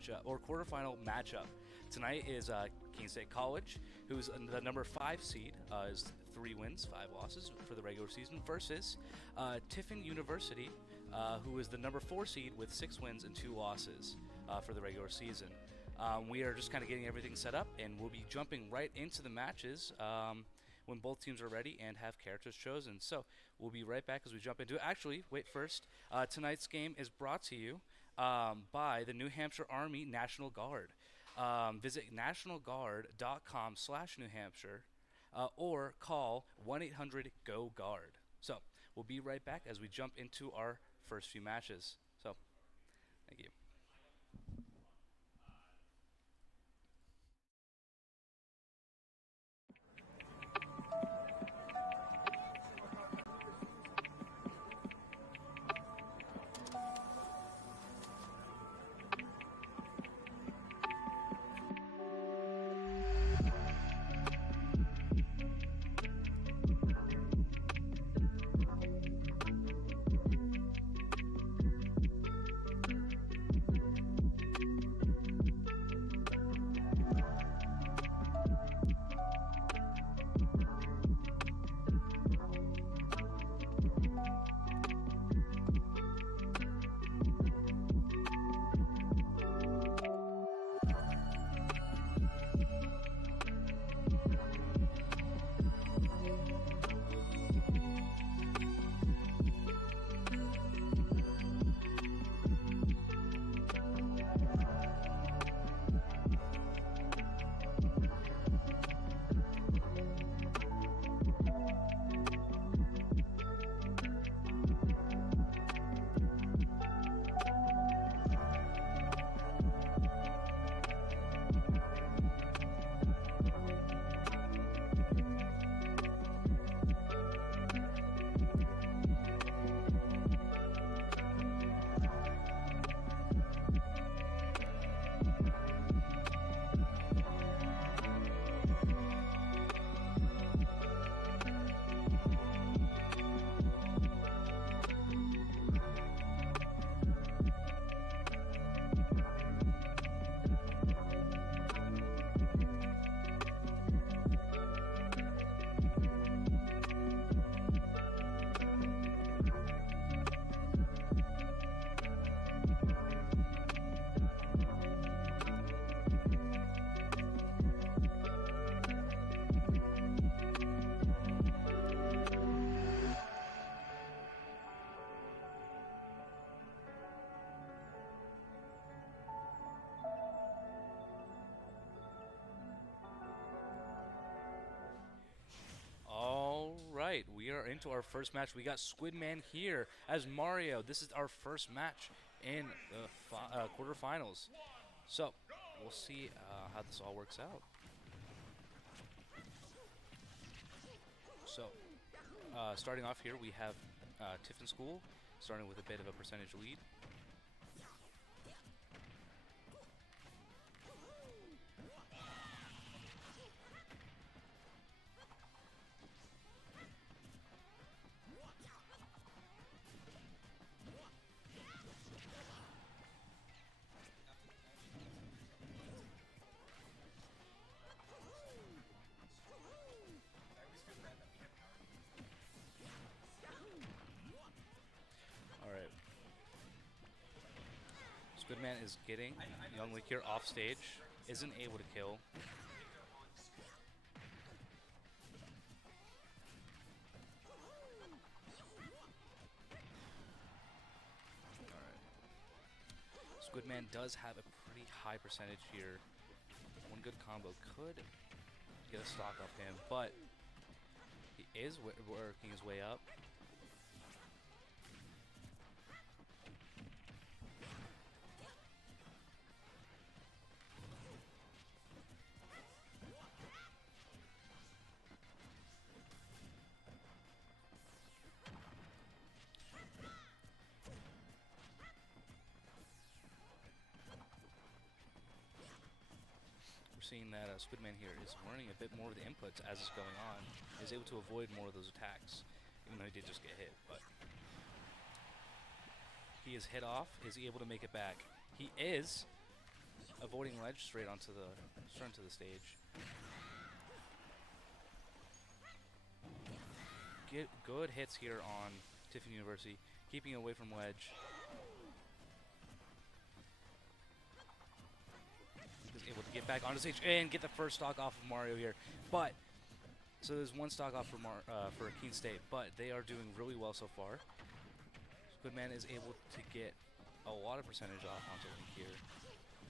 matchup or quarterfinal matchup. Tonight is Keene State College, who's the number 5 seed, is 3 wins, 5 losses for the regular season, versus Tiffin University, who is the number 4 seed with 6 wins and 2 losses for the regular season. We are just kind of getting everything set up, and we'll be jumping right into the matches when both teams are ready and have characters chosen. So we'll be right back as we jump into it. Actually, wait first. Tonight's game is brought to you by the New Hampshire Army National Guard. Visit nationalguard.com/New Hampshire or call 1-800-GO-GUARD. So we'll be right back as we jump into our first few matches. So thank you. Right, we are into our first match. We got Squidman here as Mario. This is our first match in the quarterfinals. So we'll see how this all works out. So starting off here, we have Tiffin School starting with a bit of a percentage lead. Goodman is getting Young Lick here off stage, isn't able to kill. Alright. Squidman does have a pretty high percentage here. One good combo could get a stock off him, but he is working his way up. Seeing that Squidman here is learning a bit more of the inputs as it's going on. He's able to avoid more of those attacks, even though he did just get hit. But he is hit off. Is he able to make it back? He is. avoiding ledge straight onto the stage. Get good hits here on Tiffin University, keeping away from ledge. Is able to get back onto stage and get the first stock off of Mario here, but so there's one stock off for Keene State, but they are doing really well so far. Squidman is able to get a lot of percentage off onto Link here,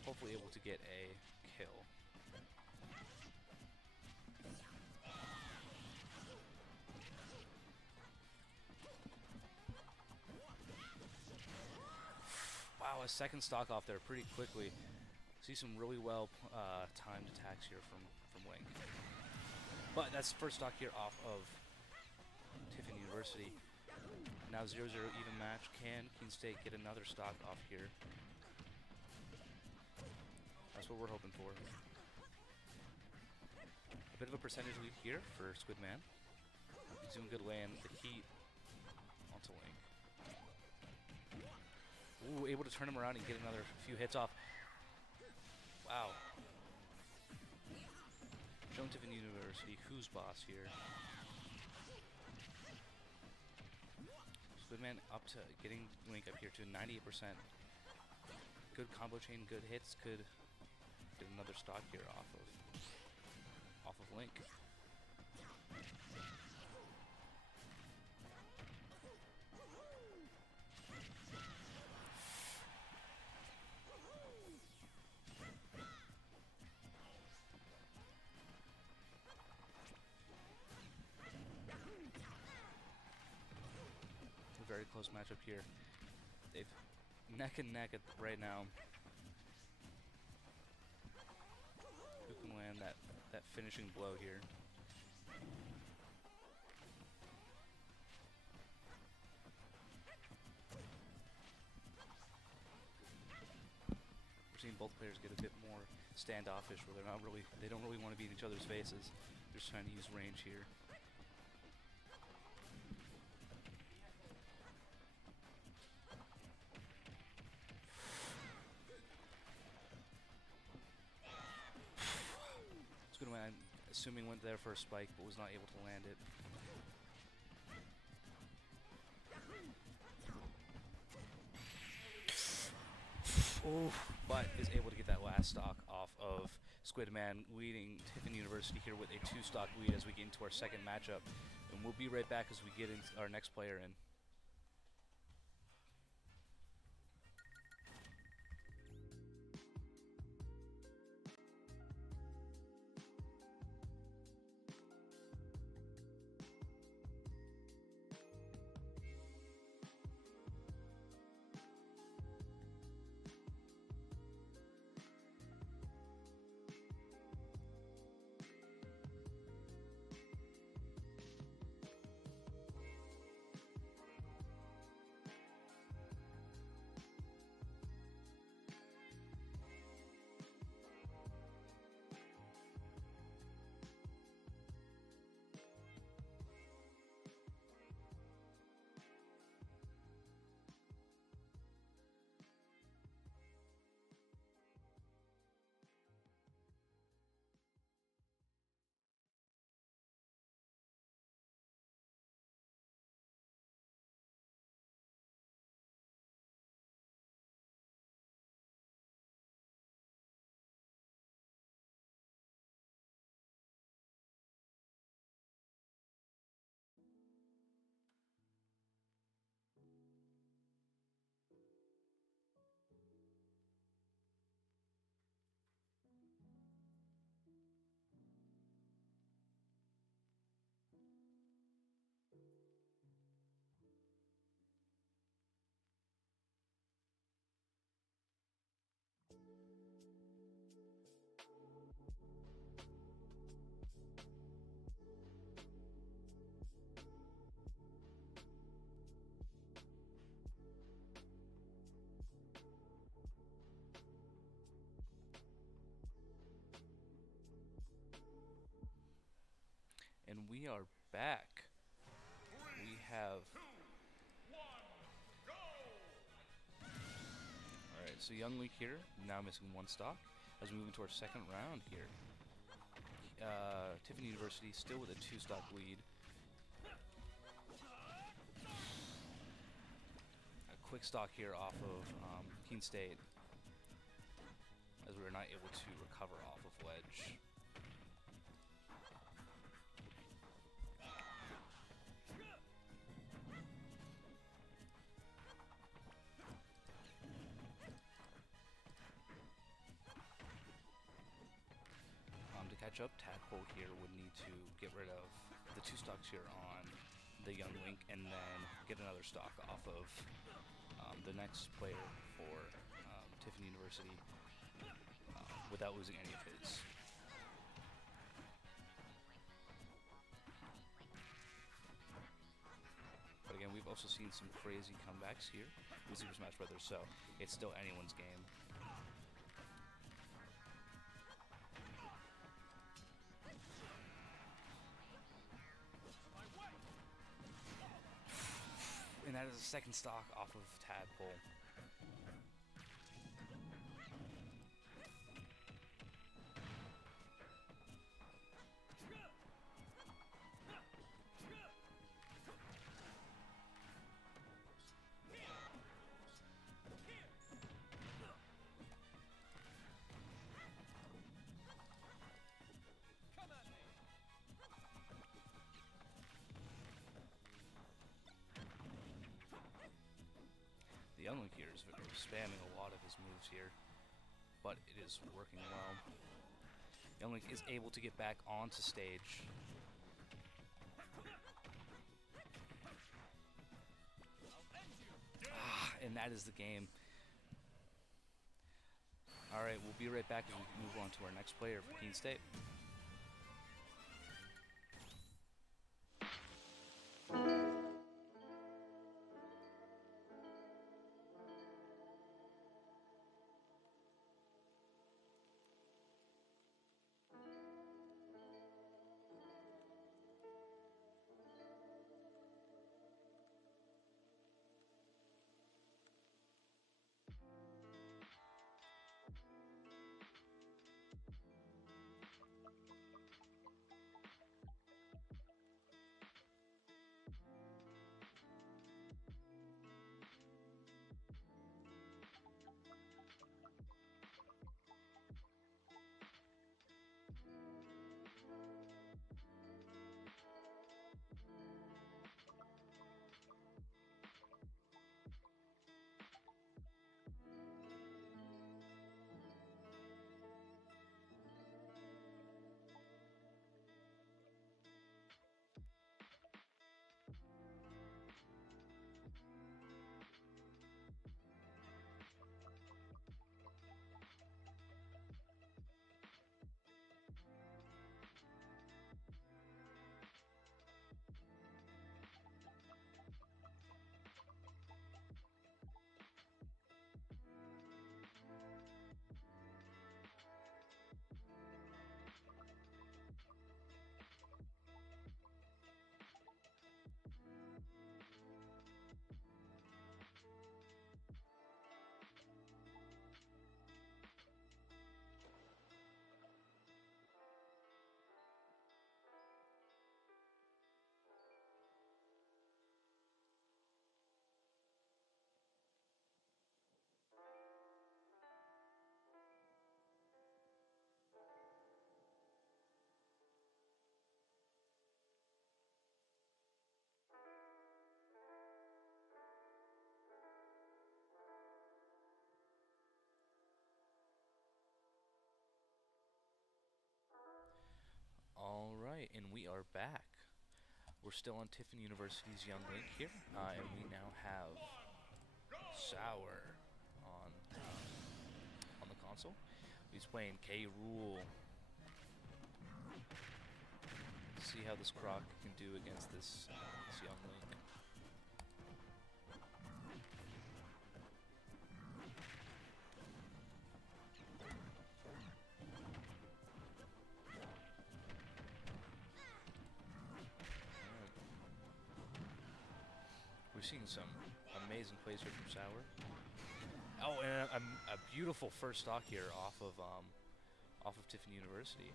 hopefully able to get a kill. Wow, a second stock off there pretty quickly. See some really well timed attacks here from Link. But that's first stock here off of Tiffin University. Now 0-0 even match. Can Keene State get another stock off here? That's what we're hoping for. A bit of a percentage lead here for Squidman. He's doing good land. The heat onto Link. Ooh, able to turn him around and get another few hits off. Wow. Shown Tiffin University, who's boss here? Squidman up to getting Link up here to 98%. Good combo chain, good hits, could get another stock here off of Link. Very close matchup here. They've neck and neck right now. Who can land that finishing blow here? We're seeing both players get a bit more standoffish, where they don't really want to be in each other's faces. They're just trying to use range here. I'm assuming went there for a spike, but was not able to land it. Ooh, but is able to get that last stock off of Squidman, leading Tiffin University here with a 2-stock lead as we get into our second matchup. And we'll be right back as we get into our next player in. And we are back. We have... Alright, So Young Link here, now missing one stock. As we move into our second round here. Tiffin University still with a 2-stock lead. A quick stock here off of Keene State, as we were not able to recover off of ledge. To catch up, Tadpole here would need to get rid of the 2 stocks here on the Young Link and then get another stock off of the next player for Tiffin University without losing any of his. But again, we've also seen some crazy comebacks here with Super Smash Brothers, so it's still anyone's game. And that is a second stock off of Tadpole. The Young Link here is spamming a lot of his moves here, but it is working well. Young Link is able to get back onto stage. And that is the game. Alright, we'll be right back as we move on to our next player for Keene State. Alright, and we are back. We're still on Tiffin University's Young Link here, and we now have Sour on the console. He's playing K. Rool. See how this Croc can do against this Young Link. We're seeing some amazing plays here from Sour. Oh, and a a beautiful first stock here off of Tiffin University.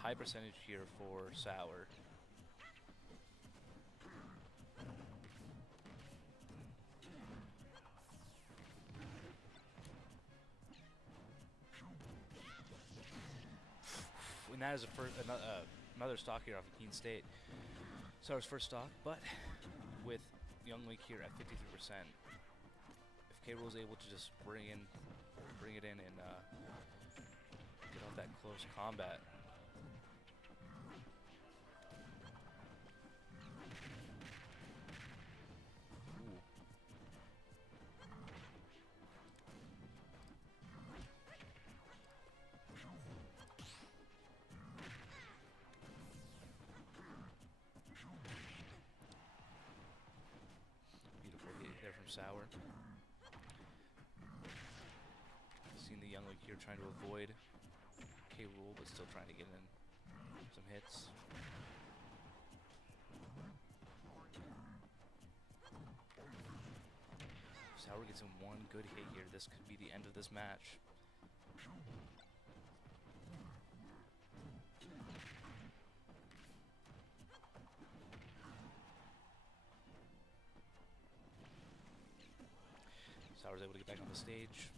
High percentage here for Sour. And that is another stock here off of Keene State. Sour's first stock, but with Young Link here at 53%. If K-Rool is able to just bring it in and get off that close combat. Sour. Seen the Young Link here trying to avoid K-Rool, but still trying to get in some hits. Sour gets in one good hit here. This could be the end of this match. Sour's able to get back on the stage.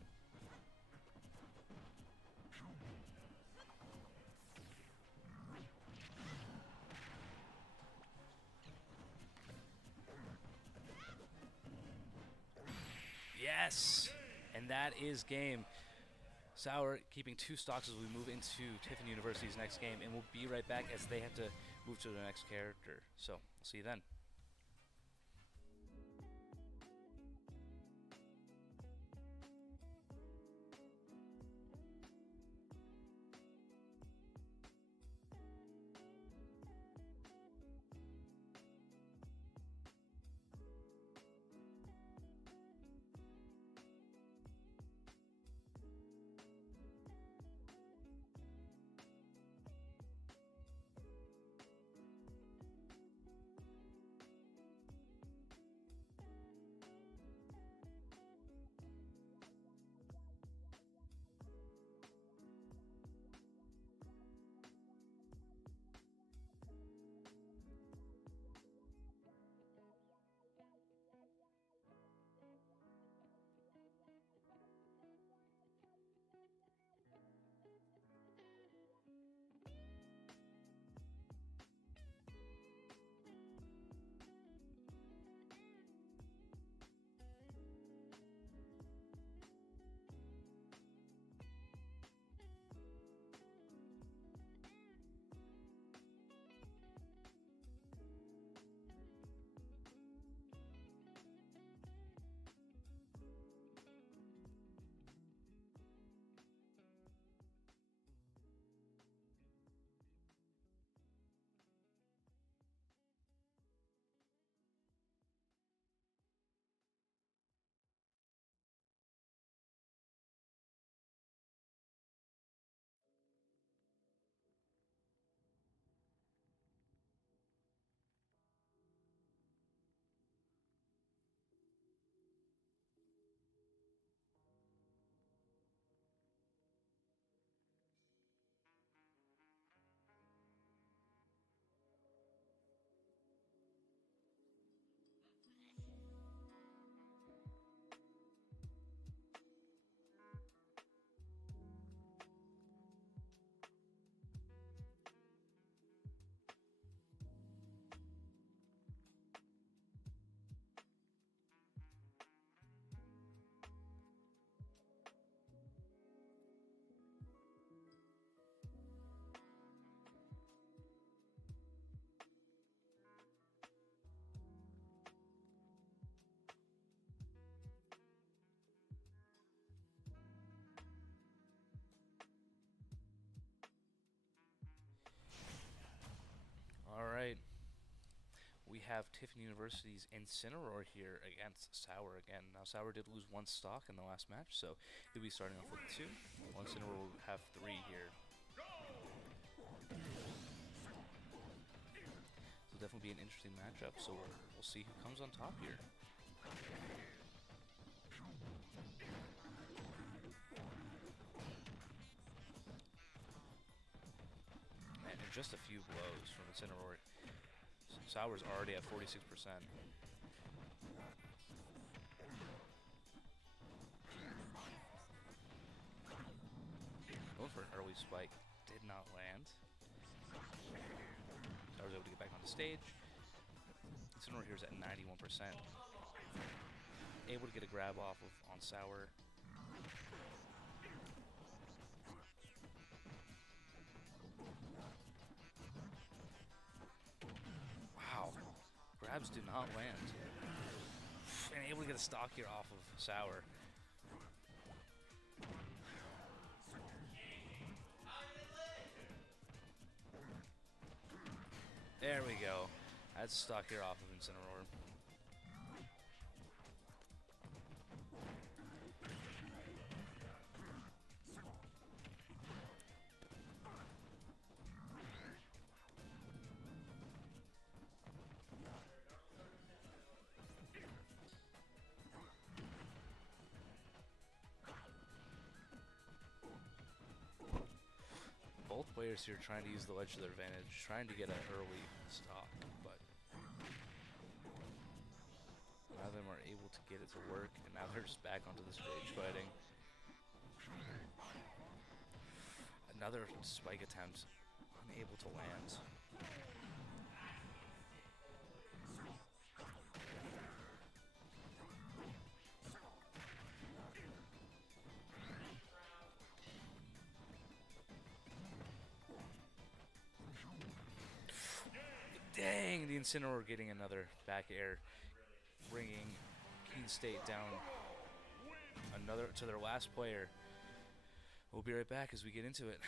Yes! And that is game. Sour keeping 2 stocks as we move into Tiffin University's next game, and we'll be right back as they have to move to the next character. So, we'll see you then. have Tiffin University's Incineroar here against Sour again. Now, Sour did lose 1 stock in the last match, so he'll be starting off with 2. While Incineroar will have 3 here. So definitely be an interesting matchup, so we'll see who comes on top here. And in just a few blows from Incineroar, Sour's already at 46%. Going for an early spike, did not land. Sour's able to get back on the stage. Incineroar here's at 91%. Able to get a grab off of on Sour. Wow, grabs do not land. And able to get a stock here off of Sour. There we go. That's stock here off of Incineroar. Both players here trying to use the ledge to their advantage, trying to get an early stock, but none of them are able to get it to work, and now they're just back onto the stage fighting. Another spike attempt, unable to land. Dang, the Incineroar getting another back air, bringing Keene State down another to their last player. We'll be right back as we get into it.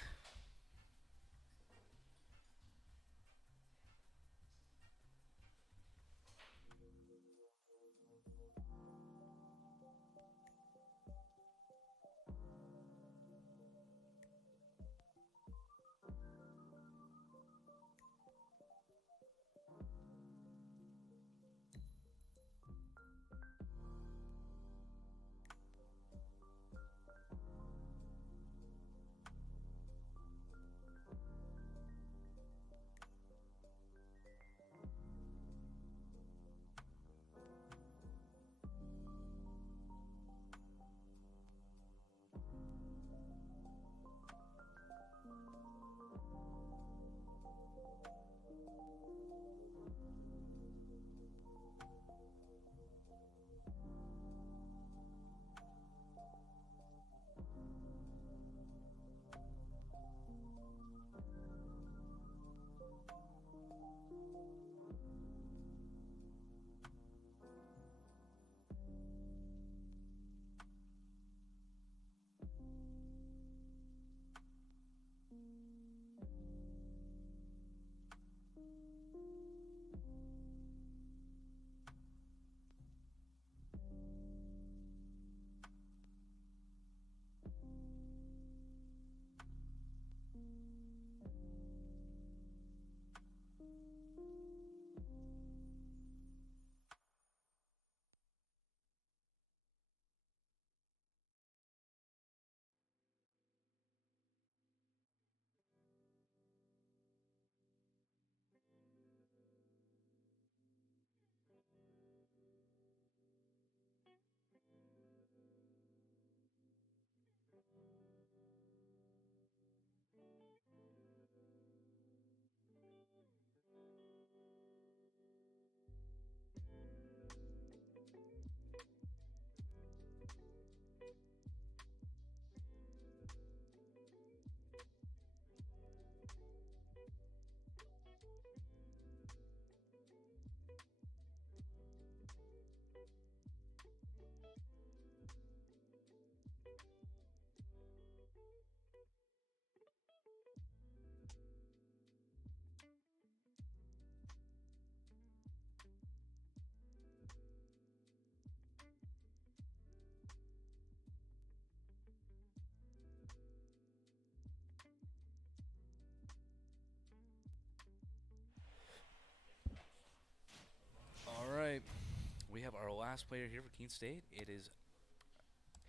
last player here for Keene State, it is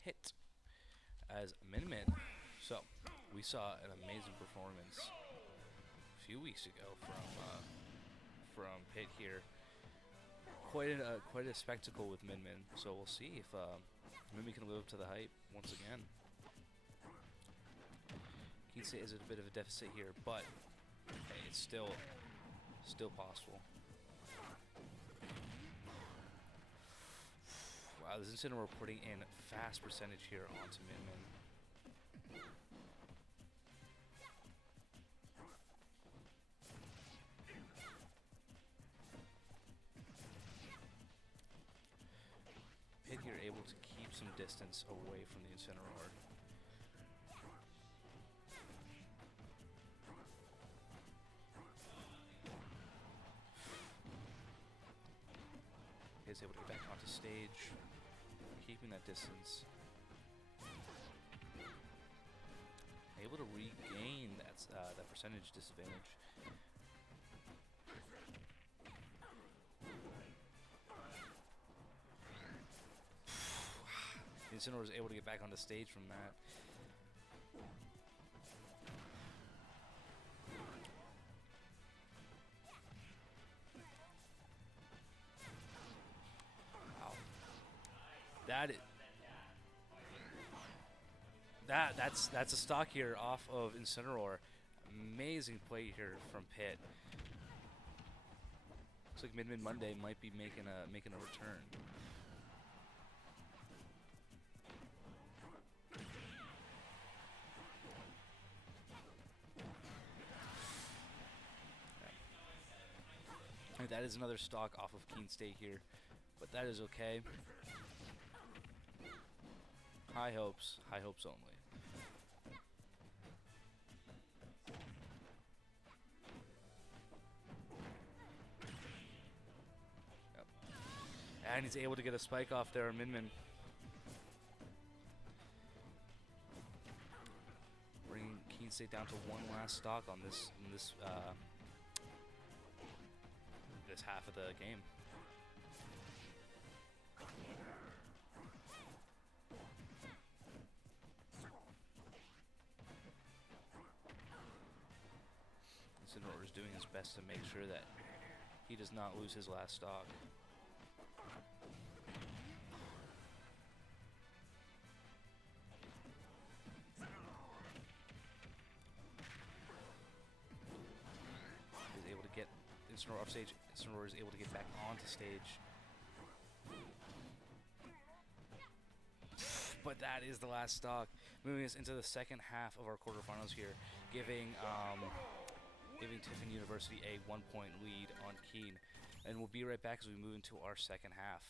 Pitt as Min. So we saw an amazing performance a few weeks ago from Pitt here. Quite a spectacle with Min. So we'll see if Min can live up to the hype once again. Keene State is at a bit of a deficit here, but hey, it's still possible. Wow, this incident we're putting in fast percentage here onto Min. Pitt here able to keep some distance away from the Incineroar. Is able to get back onto stage, keeping that distance. Able to regain that percentage disadvantage. Incineroar is able to get back onto stage from that. That's a stock here off of Incineroar. Amazing play here from Pitt. Looks like Min Monday might be making a return. And that is another stock off of Keene State here, but that is okay. High hopes only. Yep. And he's able to get a spike off there, Min. Bringing Keene State down to one last stock on this half of the game. Incineroar is doing his best to make sure that he does not lose his last stock. He's able to get Incineroar off stage. Incineroar is able to get back onto stage. But that is the last stock, moving us into the second half of our quarterfinals here, giving Tiffin University a 1-point lead on Keene. And we'll be right back as we move into our second half.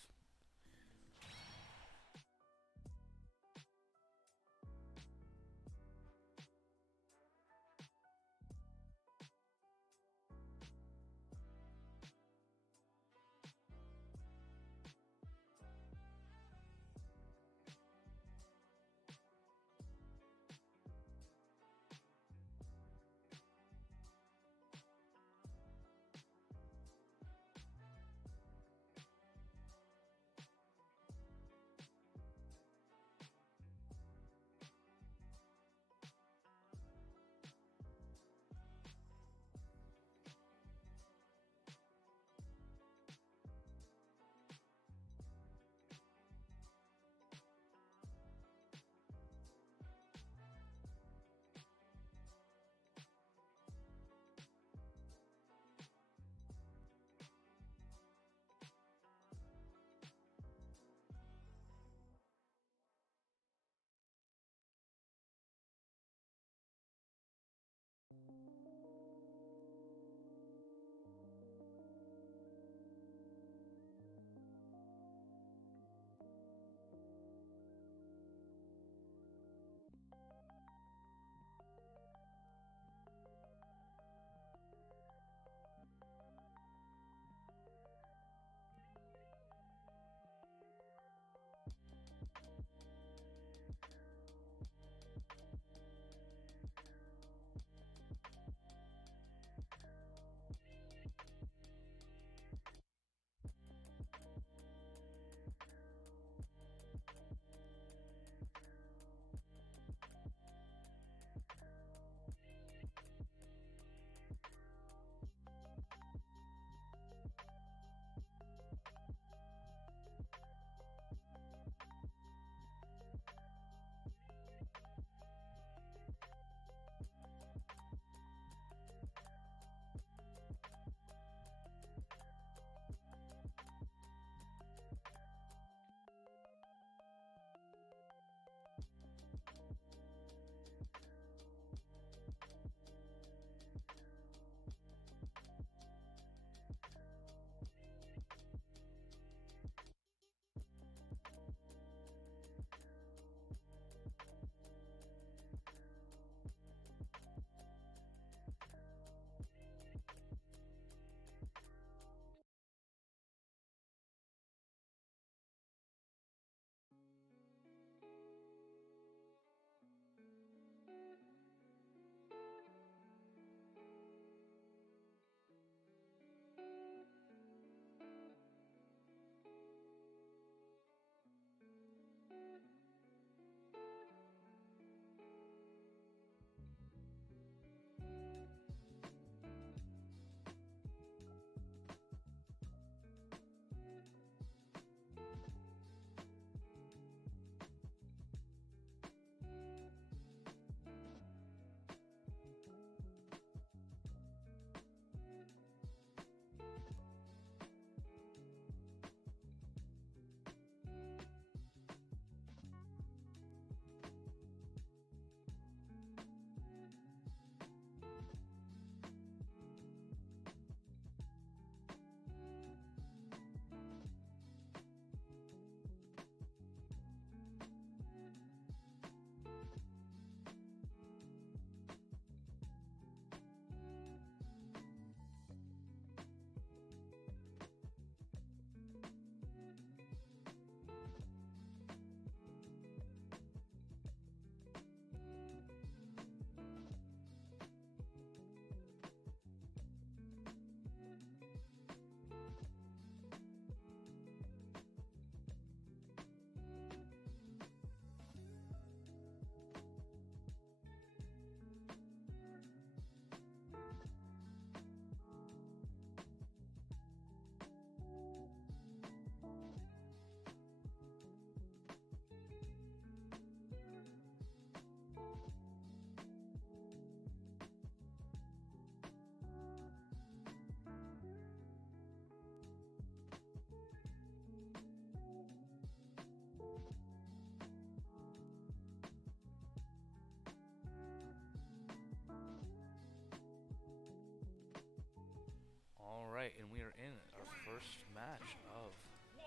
first match of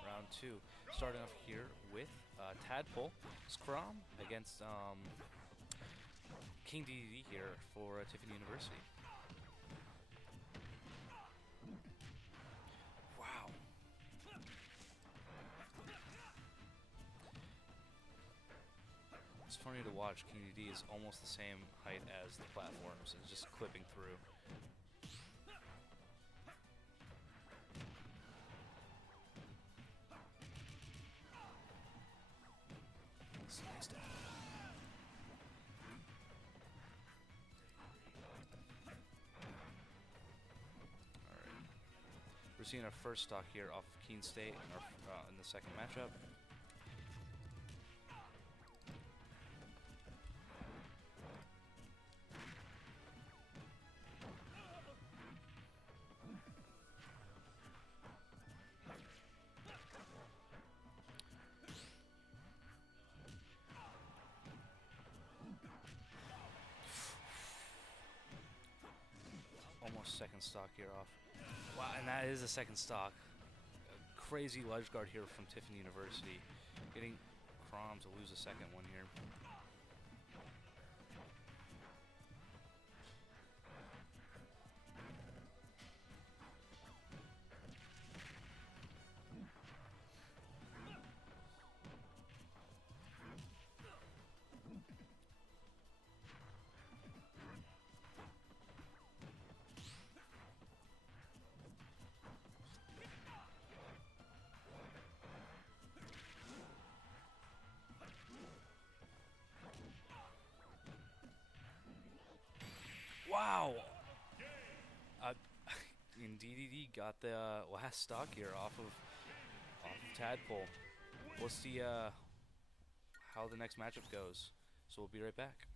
round 2. Starting off here with Tadpole Scrum against King DDD here for Tiffin University. Wow. It's funny to watch. King DDD is almost the same height as the platforms. It's just clipping through. We're seeing our first stock here off of Keene State in the second matchup. Almost second stock here off. Wow, and that is a second stock. A crazy ledge guard here from Tiffin University. Getting Crom to lose a second one here. Wow! And DDD got the last stock here off of Tadpole. We'll see how the next matchup goes. So we'll be right back.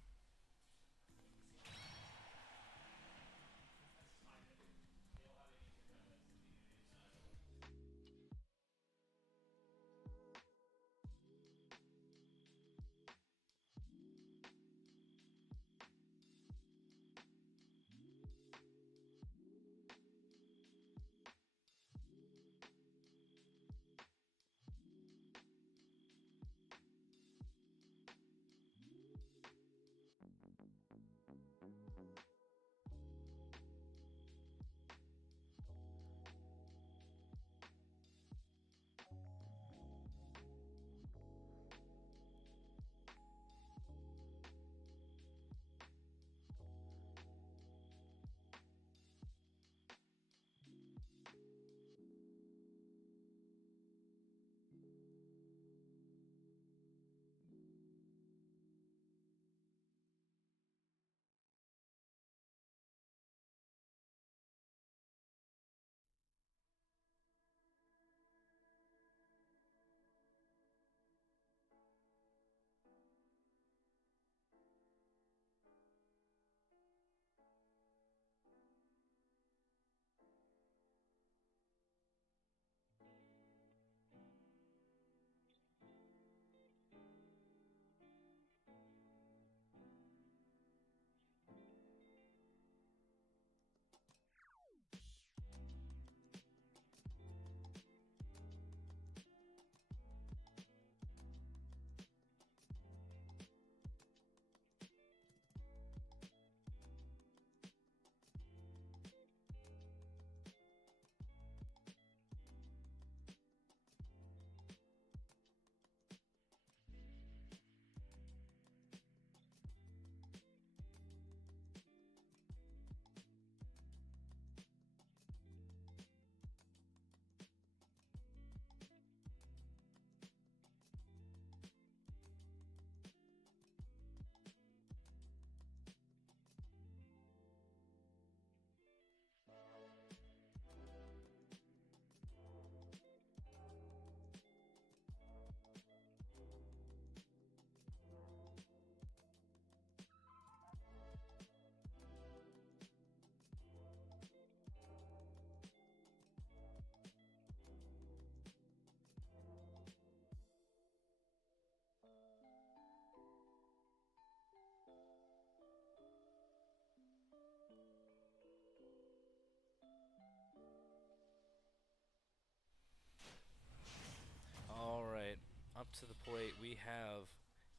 to the plate, we have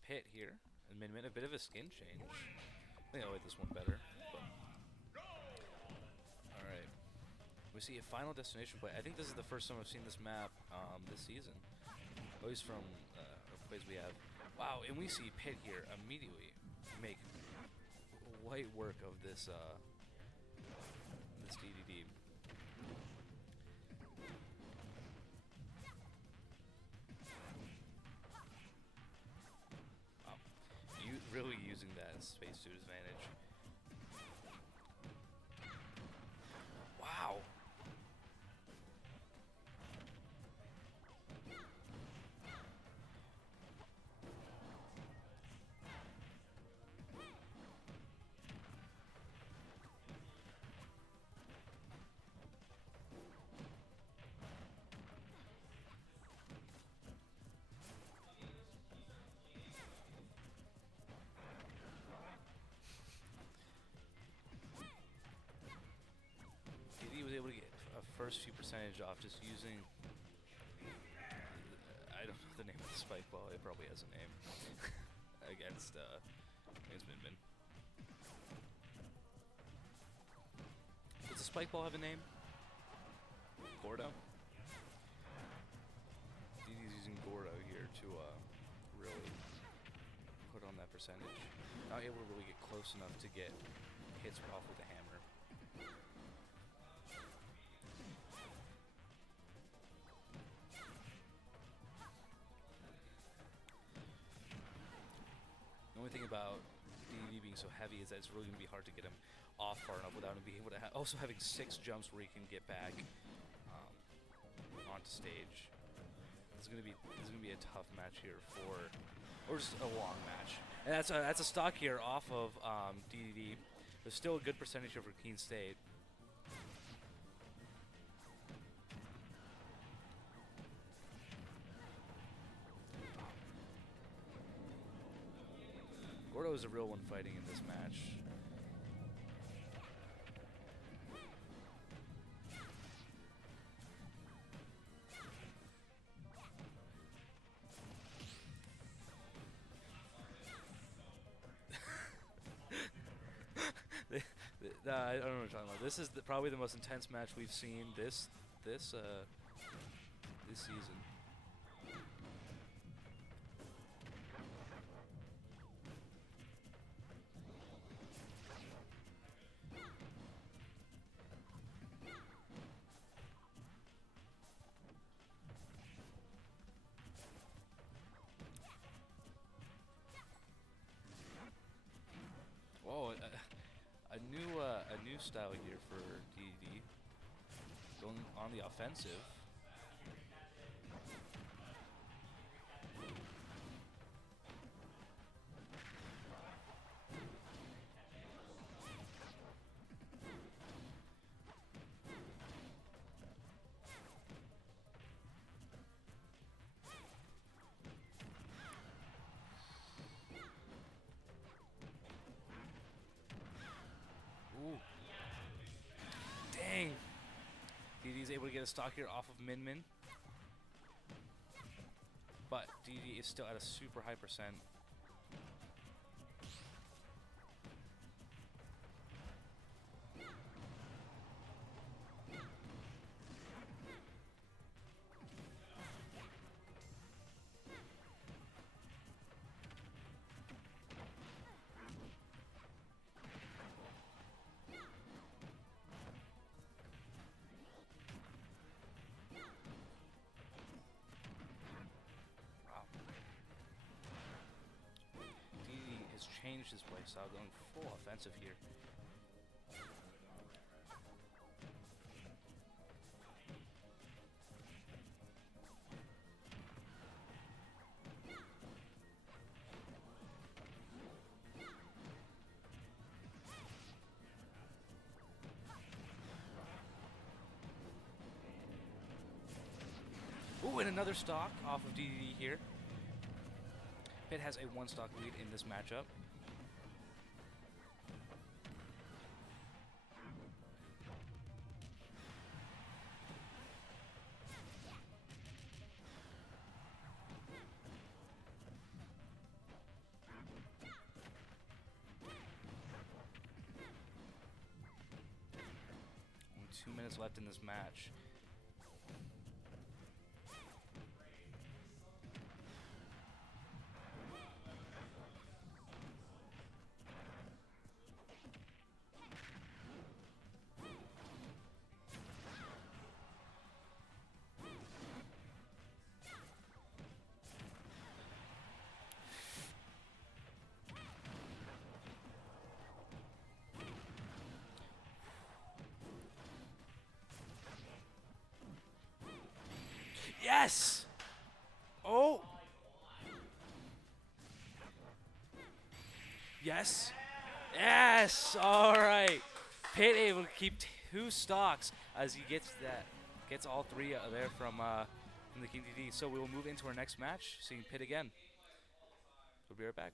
Pitt here. And Min-Min, a bit of a skin change. I think I like this one better. Alright. We see a Final Destination play. I think this is the first time I've seen this map this season. At least from plays we have. Wow, and we see Pitt here immediately make light work of this this DDD. Really using that space to his advantage. Wow. First few percentage off just using I don't know the name of the spike ball. It probably has a name against Min-Min. Does the spike ball have a name? Gordo? DD's using Gordo here to really put on that percentage. Not able to really get close enough to get hits off with the hammer. The only thing about DDD being so heavy is that it's really going to be hard to get him off far enough without him being able to also having 6 jumps where he can get back onto stage. This is going to be a tough match here or just a long match. And that's a stock here off of DDD. There's still a good percentage here for Keene State. Gordo is a real one fighting in this match. I don't know what you're talking about. This is probably the most intense match we've seen this season. Whoa, a new style here for DDD. Going on the offensive. Ooh. Dang. DD's able to get a stock here off of Min-Min. But DD is still at a super high percent. Changed his play style, going full offensive here. Ooh, and another stock off of DDD here. Pitt has a 1 stock lead in this matchup. 2 minutes left in this match. Yes! Oh! Yes! Yes! All right. Pitt able to keep 2 stocks as he gets all 3 there from the King DD. So we will move into our next match, seeing Pitt again. We'll be right back.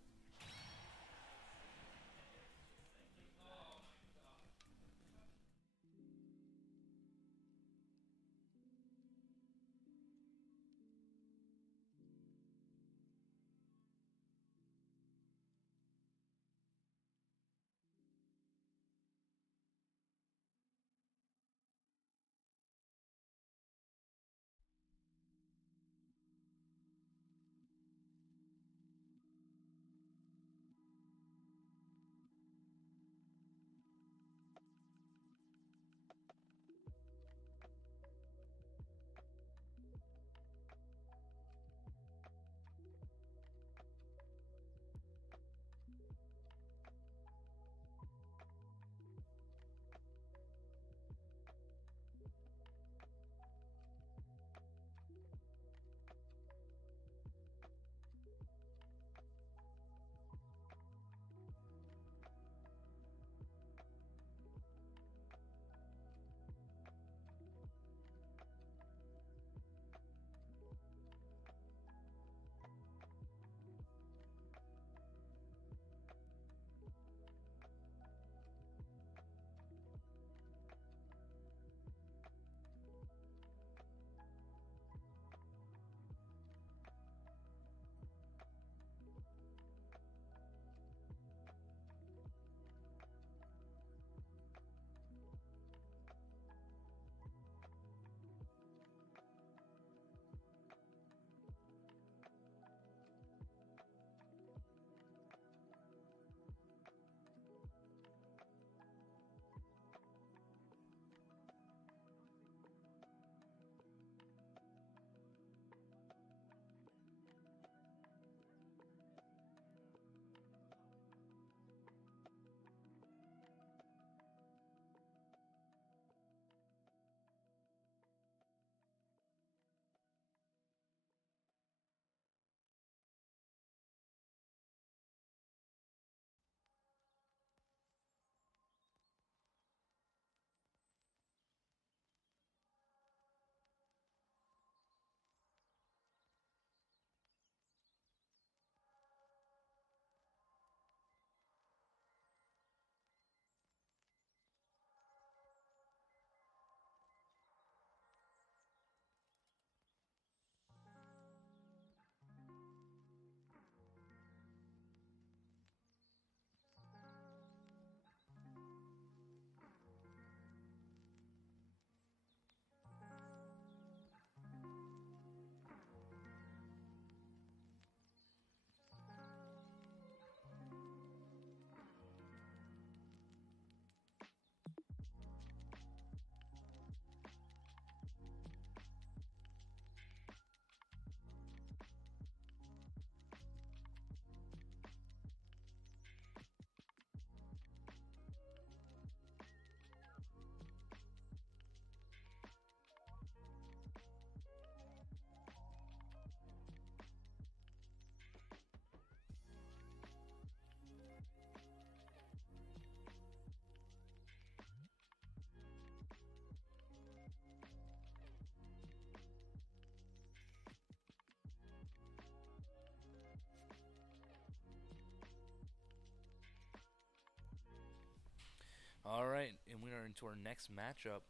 All right, and we are into our next matchup.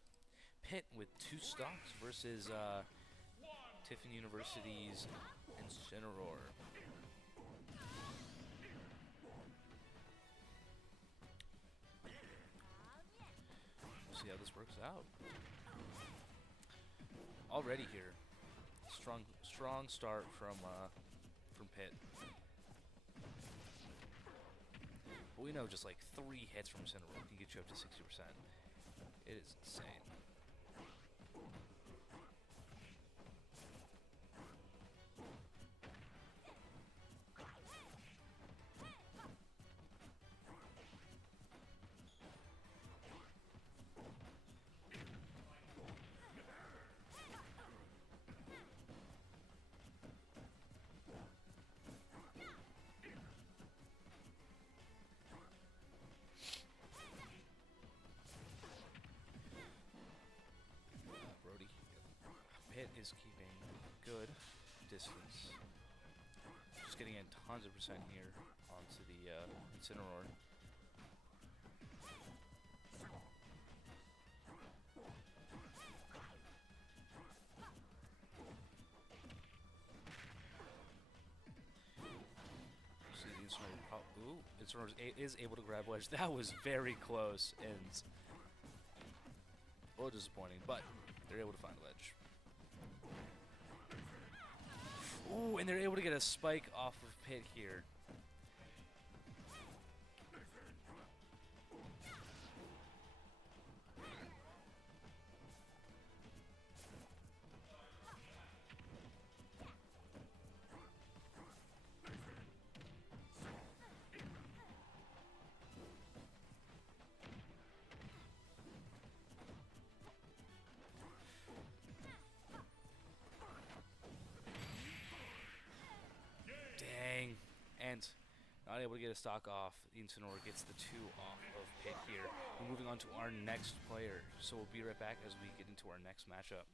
Pitt with 2 stocks versus Tiffin University's Incineroar. see how this works out. Already here, strong start from Pitt. But we know just like 3 hits from Cineroar can get you up to 60%. It is insane. Pitt is keeping good distance. Just getting in tons of percent here onto the Incineroar. See the Incineroar. Ooh, Incineroar is able to grab ledge. That was very close and a little disappointing, but they're able to find ledge. Ooh, and they're able to get a spike off of Pitt here. And not able to get a stock off. Incineroar gets the 2 off of Pitt here. We're moving on to our next player. So we'll be right back as we get into our next matchup.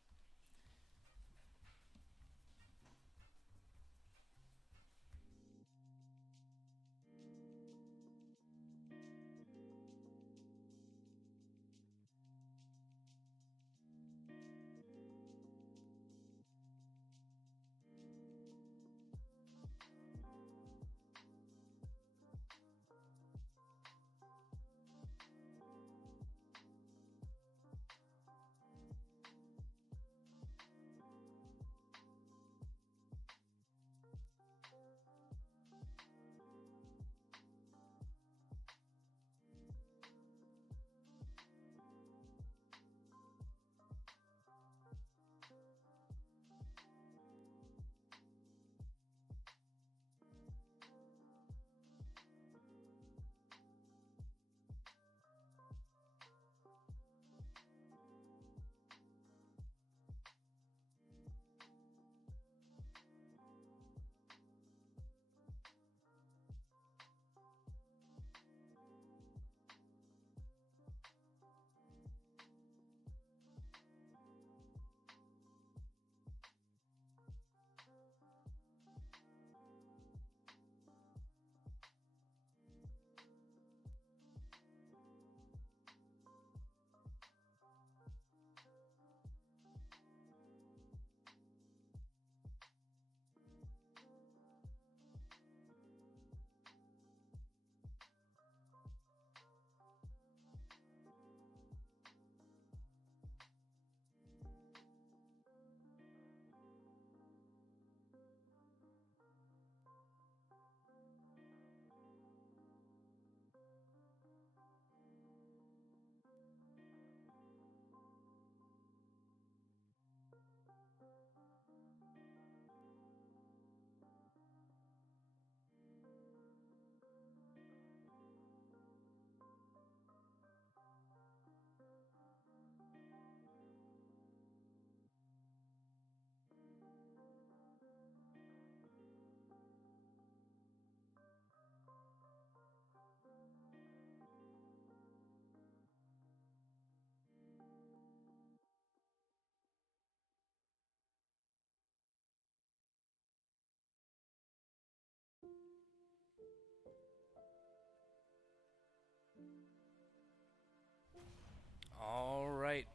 All right,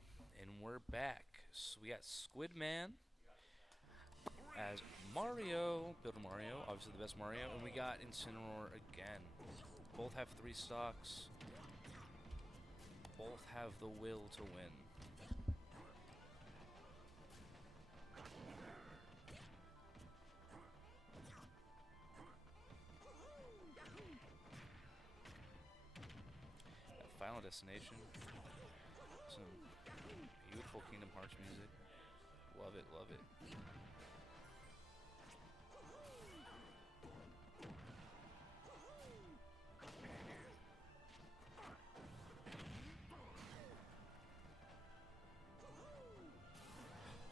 and we're back. So we got Squidman as Mario, Builder Mario, obviously the best Mario, and we got Incineroar again. Both have 3 stocks. Both both have the will to win. Final Destination. Some beautiful Kingdom Hearts music. Love it, love it.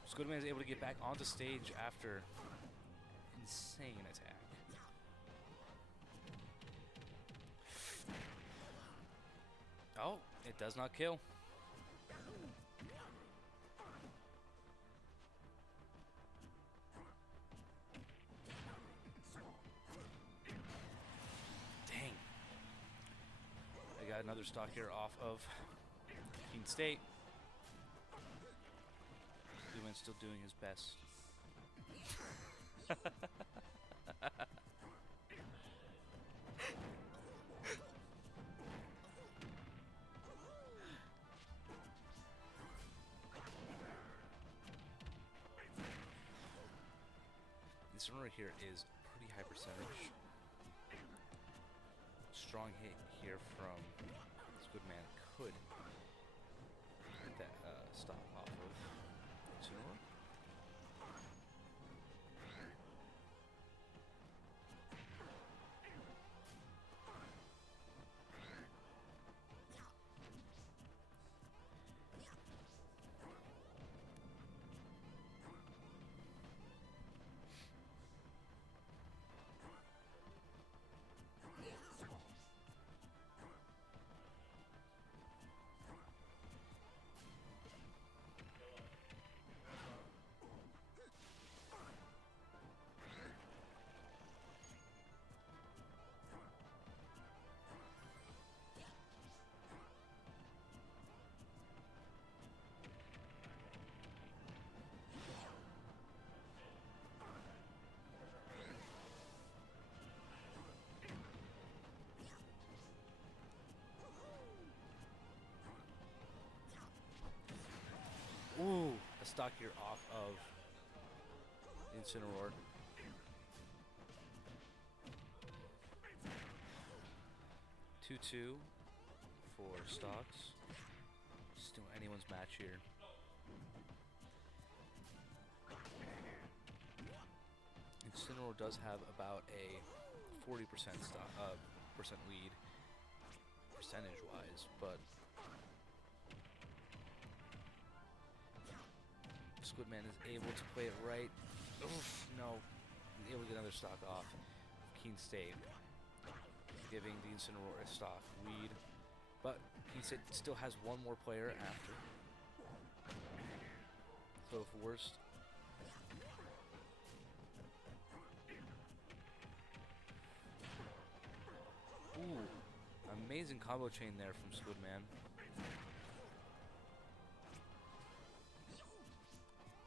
Squidman is able to get back onto stage after insane attack. Oh, it does not kill. Dang. I got another stock here off of Keene State. Blueman's still doing his best. This one right here is pretty high percentage. Strong hit here from Squidman could get that stock off of Incineroar. Ooh, a stock here off of Incineroar. Two for stocks. Still anyone's match here. Incineroar does have about a 40% percent lead percentage-wise, but Squidman is able to play it right. Oof, no. He's able to get another stock off Keene State, giving the Incineroar a stock lead. But Keene State still has one more player after. So if worst. Ooh, amazing combo chain there from Squidman.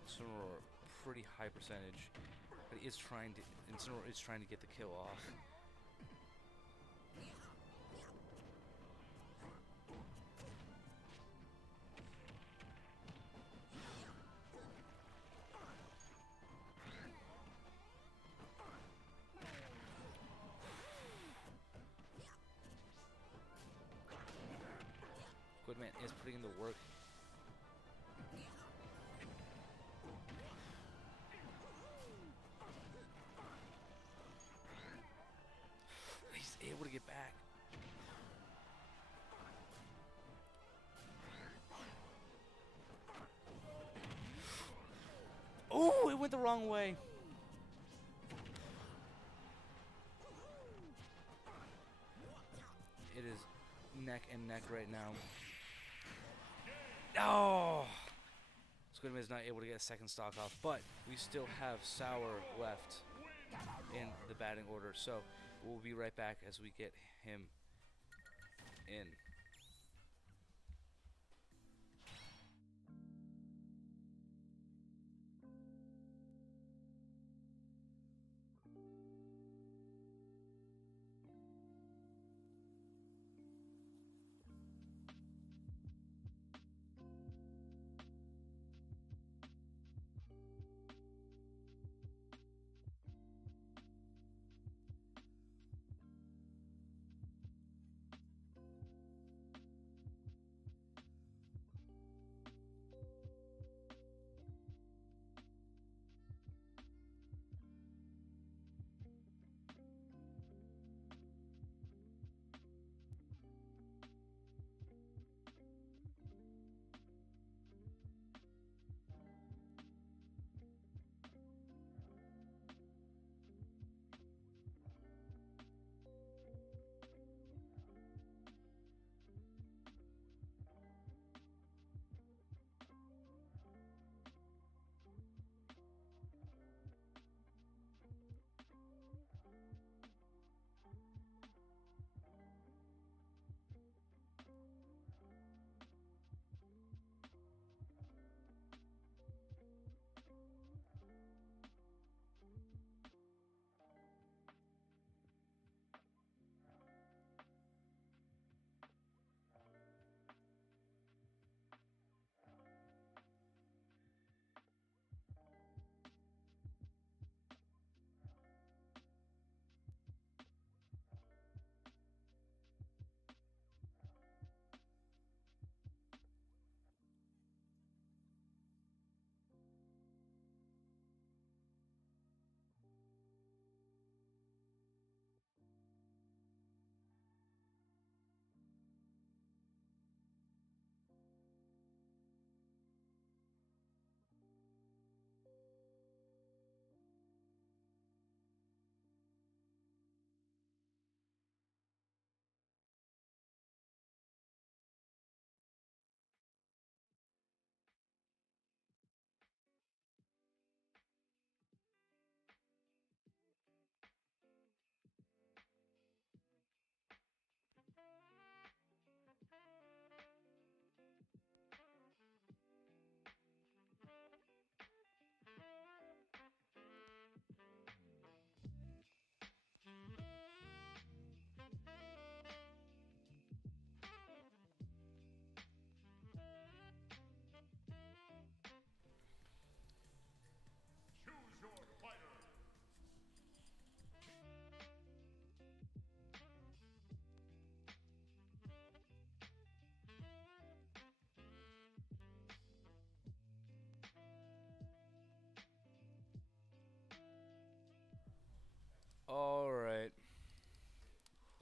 Incineroar, pretty high percentage, but he is trying to. Incineroar is trying to get the kill off. Squidman is putting in the work. He's able to get back. Oh, it went the wrong way. It is neck and neck right now. Oh! Squidman is not able to get a second stock off, but we still have Sour left in the batting order, so we'll be right back as we get him in.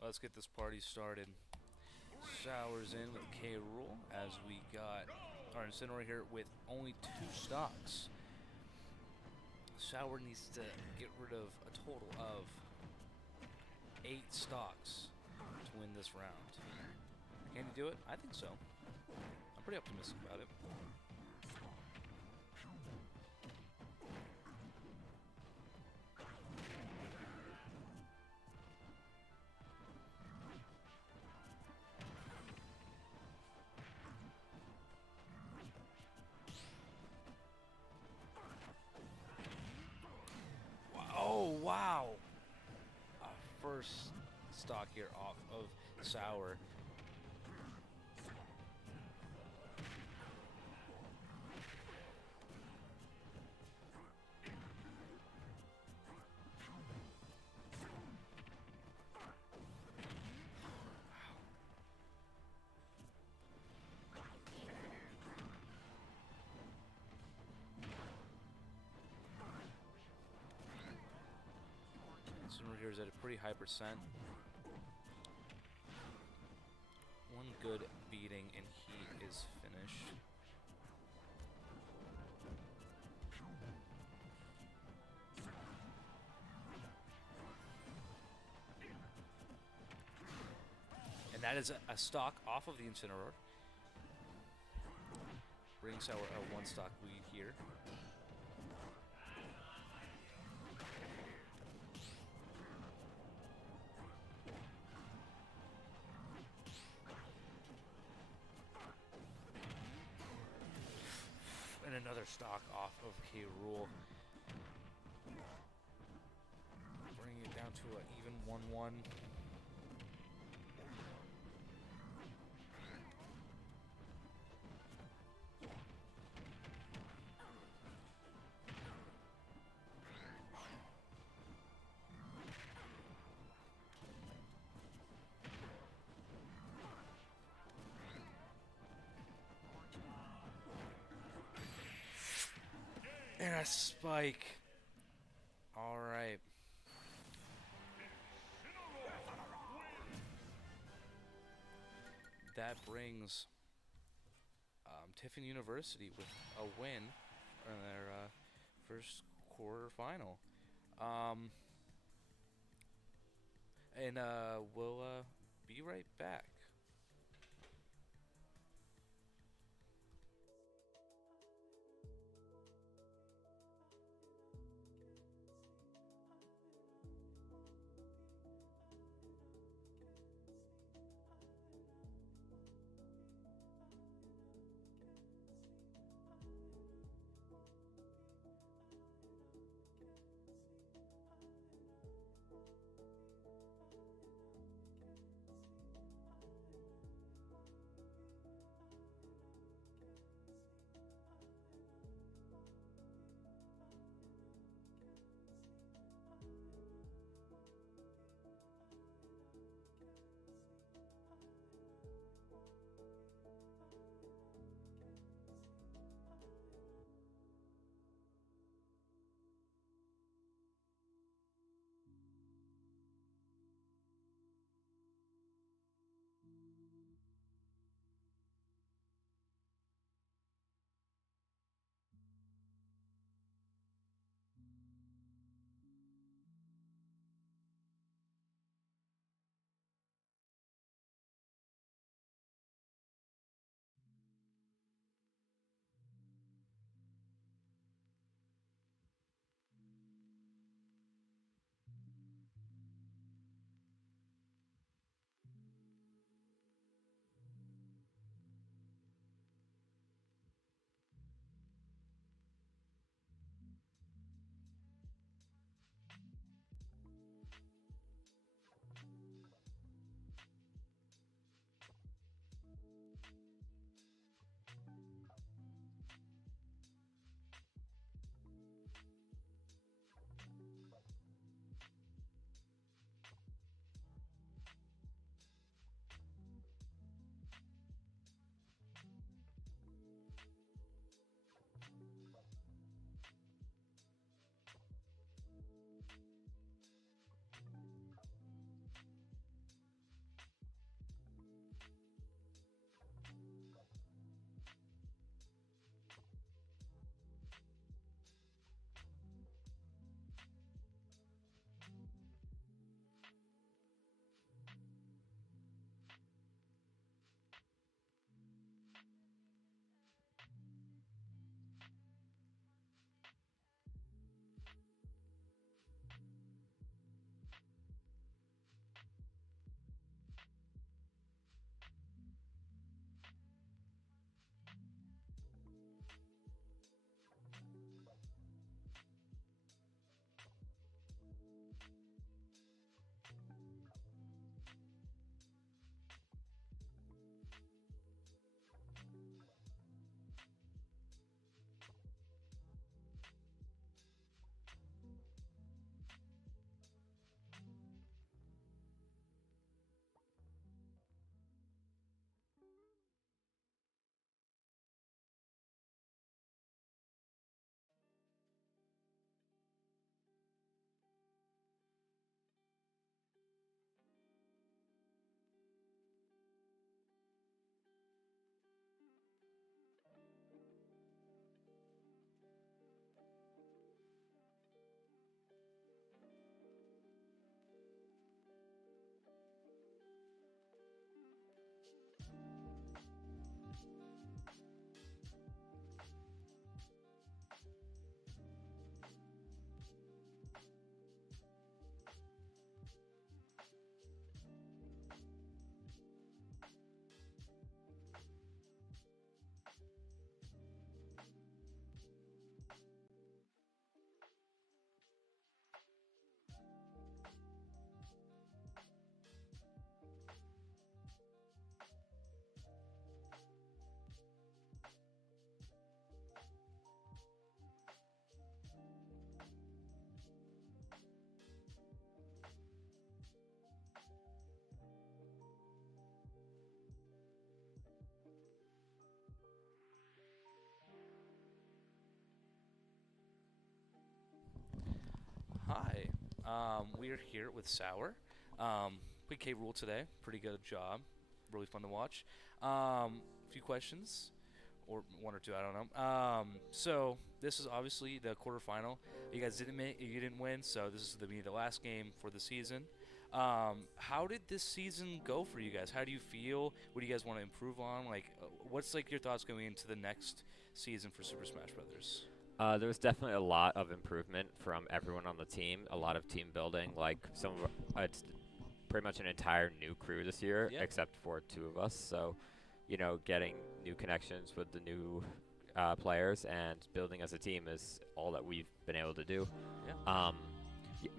let's get this party started. Sour's in with K. Rule as we got our Incineroar here with only 2 stocks. Sour needs to get rid of a total of 8 stocks to win this round. Can he do it? I think so. I'm pretty optimistic about it. Oh, wow! First stock here off of Sour. Here is at a pretty high percent. One good beating and he is finished. And that is a stock off of the Incineroar. Bringing Sour a 1 stock lead here. And another stock off of K. Rule. Bringing it down to an even 1-1. And a spike. All right. That brings Tiffin University with a win in their first quarterfinal. And we'll be right back. We are here with Sour. We K rule today. Pretty good job. Really fun to watch. A few questions, or one or two, I don't know. So this is obviously the quarterfinal. You guys you didn't win, so this is the last game for the season. How did this season go for you guys? How do you feel? What do you guys want to improve on? Like, what's like your thoughts going into the next season for Super Smash Brothers? There was definitely a lot of improvement from everyone on the team, a lot of team building. Like it's pretty much an entire new crew this year, Yeah. except for two of us. So, getting new connections with the new players and building as a team is all that we've been able to do. Yeah.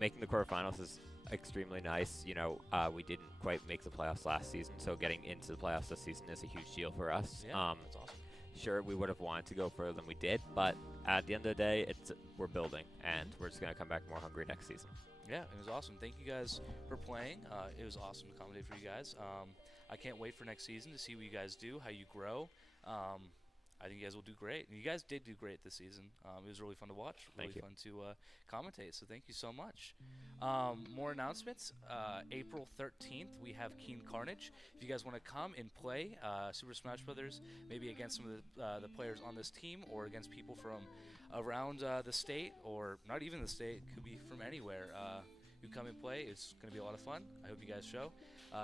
Making the quarterfinals is extremely nice. We didn't quite make the playoffs last season, so getting into the playoffs this season is a huge deal for us. Yeah. That's awesome. Sure, we would have wanted to go further than we did, but at the end of the day, we're building, and we're just going to come back more hungry next season. Yeah, it was awesome. Thank you guys for playing. It was awesome to accommodate for you guys. I can't wait for next season to see what you guys do, how you grow. I think you guys will do great. And you guys did do great this season. It was really fun to watch, really fun to commentate. So thank you so much. More announcements. April 13th, we have Keene Carnage. If you guys want to come and play Super Smash Brothers, maybe against some of the players on this team or against people from around the state or not even the state, could be from anywhere. You come and play. It's going to be a lot of fun. I hope you guys show.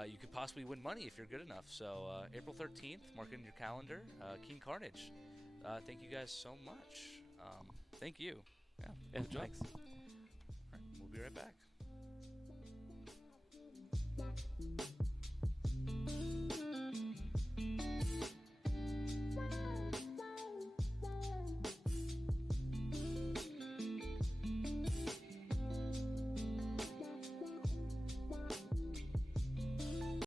You could possibly win money if you're good enough. So April 13th, mark it in your calendar. Keene Carnage. Thank you guys so much. Thank you. Yeah, good job. Thanks. All right, we'll be right back.